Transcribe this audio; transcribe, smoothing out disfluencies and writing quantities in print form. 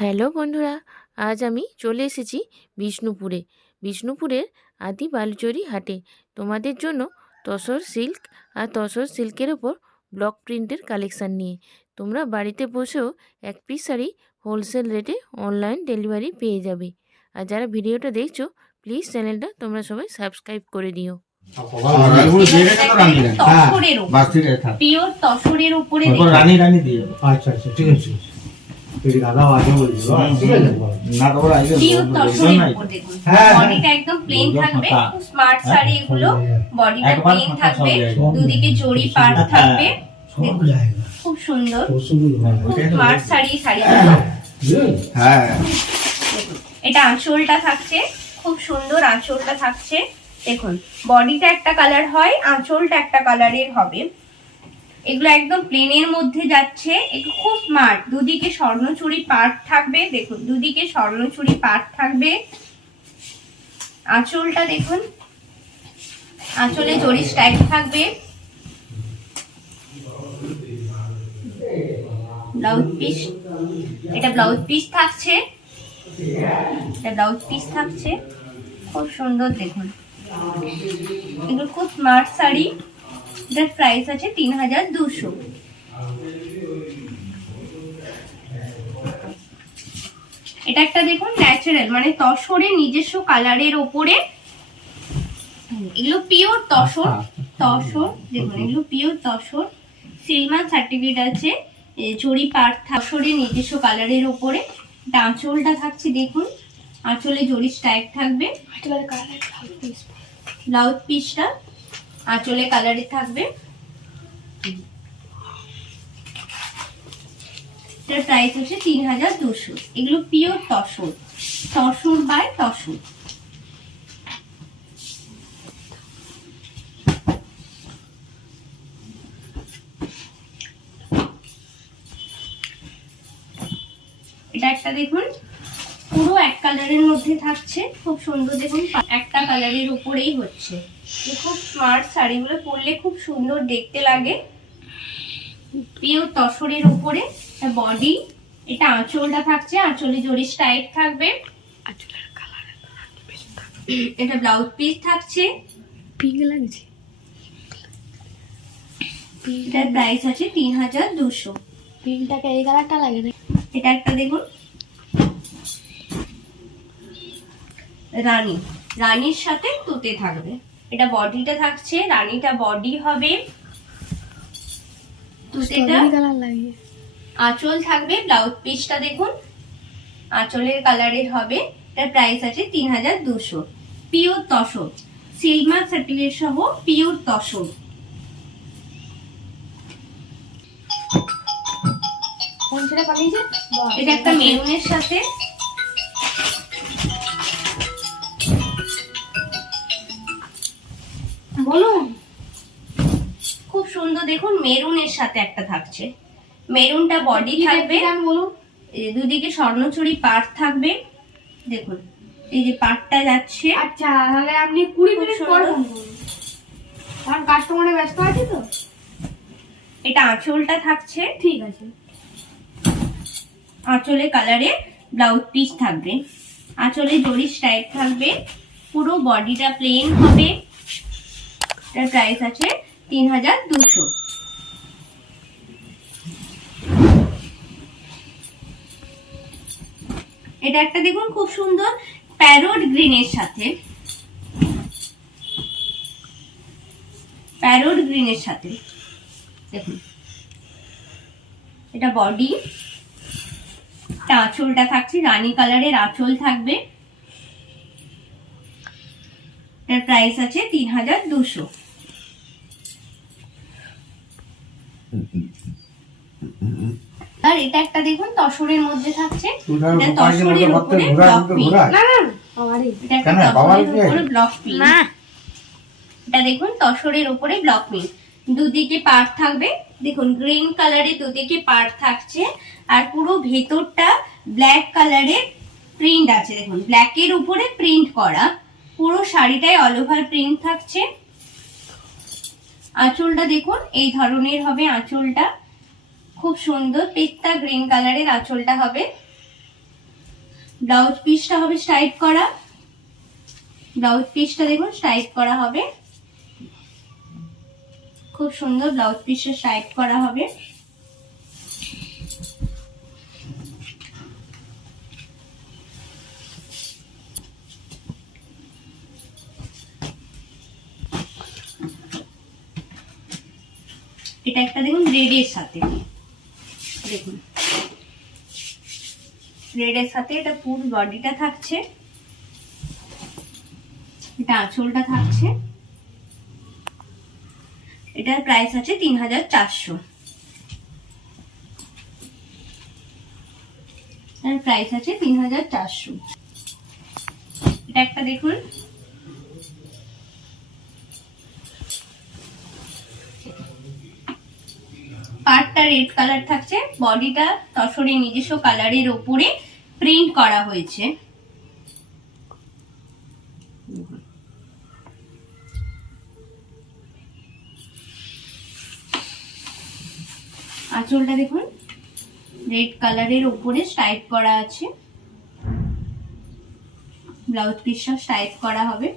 Hello বন্ধুরা, আজ আমি চলে এসেছি বিষ্ণুপুরে। বিষ্ণুপুরের আদি বালুচরি হাটে তোমাদের জন্য তসর সিল্ক আর তসর সিল্কের ওপর ব্লক প্রিন্টের কালেকশান নিয়ে। তোমরা বাড়িতে বসেও এক পিস শাড়ি হোলসেল রেটে অনলাইন ডেলিভারি পেয়ে যাবে। আর যারা ভিডিওটা দেখছো প্লিজ চ্যানেলটা তোমরা সবাই সাবস্ক্রাইব করে দিও। পিওর তসরের উপরে রানী রানী দিয়ে আচ্ছা আচ্ছা ঠিক আছে দাদা আগে বলছিল না তো আগে পিওর তসরের উপর দেখুন বডিটা একদম প্লেন থাকবে, খুব স্মার্ট শাড়ি এগুলো। বডিটা প্লেন থাকবে, দুদিকে জড়ি পাড় থাকবে, খুব সুন্দর স্মার্ট শাড়িগুলো। হ্যাঁ এটা আঁচলটা থাকছে, খুব সুন্দর আঁচলটা থাকছে। দেখুন বডিটা একটা কালার হয়, আঁচলটা একটা কালারের হবে। এগুলো একদম প্লেনের মধ্যে যাচ্ছে, এগুলো খুব স্মার্ট। দুদিকে স্বর্ণচুরি পাড় থাকবে, দেখুন দুদিকে স্বর্ণচুরি পাড় থাকবে। আঁচলটা দেখুন, আঁচলে জড়ি স্টাইল থাকবে। ব্লাউজ পিস, এটা ব্লাউজ পিস থাকছে, এটা ব্লাউজ পিস থাকছে, খুব সুন্দর। দেখুন এগুলো খুব স্মার্ট শাড়ি, এটার প্রাইস আছে ৩২০০। এটা একটা দেখুন ন্যাচারাল মানে তসরের নিজস্ব কালারের ওপরে, এগুলো পিওর তসর। তসর দেখুন, এগুলো পিওর তসর, সিলমার সার্টিফিকেট আছে। জড়ি পাড় তসরের নিজস্ব কালারের ওপরে। এটা আঁচলটা থাকছে, দেখুন আঁচলে জড়ি স্টাইক থাকবে। ব্লাউজ পিসটা আঁচলে কালারে থাকবে। এটার প্রাইস হচ্ছে ৩২০০। এগুলো পিওর তসর, তসর বাই তসর। এটা একটা দেখুন পুরো এক কালারের মধ্যে থাকছে, খুব সুন্দর। দেখুন একটা কালারের উপরেই হচ্ছে, খুব স্মার্ট। শাড়িগুলো পরলে খুব সুন্দর দেখতে লাগে। পিওর তসরের উপরে বডি, এটা আঁচলটা থাকছে, আঁচলে জড়ি স্টাইপ থাকবে। এটা ব্লাউজ পিস থাকছে, পিঙ্ক লাগছে। এটার প্রাইস আছে ৩২০০। পিঙ্কটাকে এই কালারটা লাগে না। এটা একটা দেখুন রানী, রানীর সাথে তুতে থাকবে। এটা বডিটা থাকছে, রানীটা বডি হবে, তুতেটা আঁচল থাকবে। ব্লাউজ পিসটা দেখুন আঁচলের কালারের হবে। এটার প্রাইস আছে ৩২০০। পিওর তসর, সিলমার সার্টিফিকেট সহ পিওর তসর। এটা একটা মেরুনের সাথে, বলুন খুব সুন্দর। দেখুন মেরুনের সাথে একটা থাকছে, মেরুনটা বডি থাকবে, দুদিকে স্বর্ণচুরি পাড় থাকবে। দেখুন এই যে পাড়টা যাচ্ছে। আচ্ছা তাহলে আপনি 20 মিনিট পর ফোন করুন, কারণ কাস্টমারে ব্যস্ত আছে তো। এটা আঁচলটা থাকছে, ঠিক আছে। আঁচলে কালারে ব্লাউজ পিস থাকবে, আঁচলে জড়ি স্টাইপ থাকবে। পুরো বডিটা প্লেন হবে। এটার প্রাইস আছে ৩২০০। এটা একটা দেখুন খুব সুন্দর প্যারোট গ্রিনের সাথে, প্যারোট গ্রিনের সাথে। দেখুন এটা বডি, আঁচলটা থাকছে, রানী কালারের আঁচল থাকবে। এর প্রাইস আছে ৩২০০। আর এটা একটা দেখুন তসরের মধ্যে থাকছে, এটা তসরের উপরে ব্লক প্রিন্ট। না না আমারই এটা একটা তসরের উপরে ব্লক প্রিন্ট। এটা দেখুন তসরের উপরে ব্লক প্রিন্ট, দুদিকে পাড় থাকবে। দেখুন গ্রিন কালারে দুদিকে পাড় থাকছে, আর পুরো ভেতরটা ব্ল্যাক কালারের প্রিন্ট আছে। দেখুন ব্ল্যাকের উপরে প্রিন্ট করা, পুরো শাড়িটায় অল ওভার প্রিন্ট থাকছে। আঁচলটা দেখুন এই ধরনের হবে, আঁচলটা খুব সুন্দর পিস্তা গ্রিন কালারের আঁচলটা হবে। ব্লাউজ পিসটা হবে স্ট্রাইপ করা, ব্লাউজ পিসটা দেখুন স্ট্রাইপ করা হবে, খুব সুন্দর ব্লাউজ পিসটা স্ট্রাইপ করা হবে। এটা একটা দেখুন রেডের সাথে, দেখুন রেডের সাথে এটা ফুল বডিটা থাকছে, এটা আঁচলটা থাকছে। এটার প্রাইস আছে 3400, এর প্রাইস আছে 3400। এটা একটা দেখুন পাড়টা রেড কালার থাকছে, বডিটা তসরের নিজস্ব কালারের ওপরে প্রিন্ট করা হয়েছে। আঁচলটা দেখুন রেড কালারের ওপরে স্ট্রাইপ করা আছে, ব্লাউজ পিসটা স্ট্রাইপ করা হবে।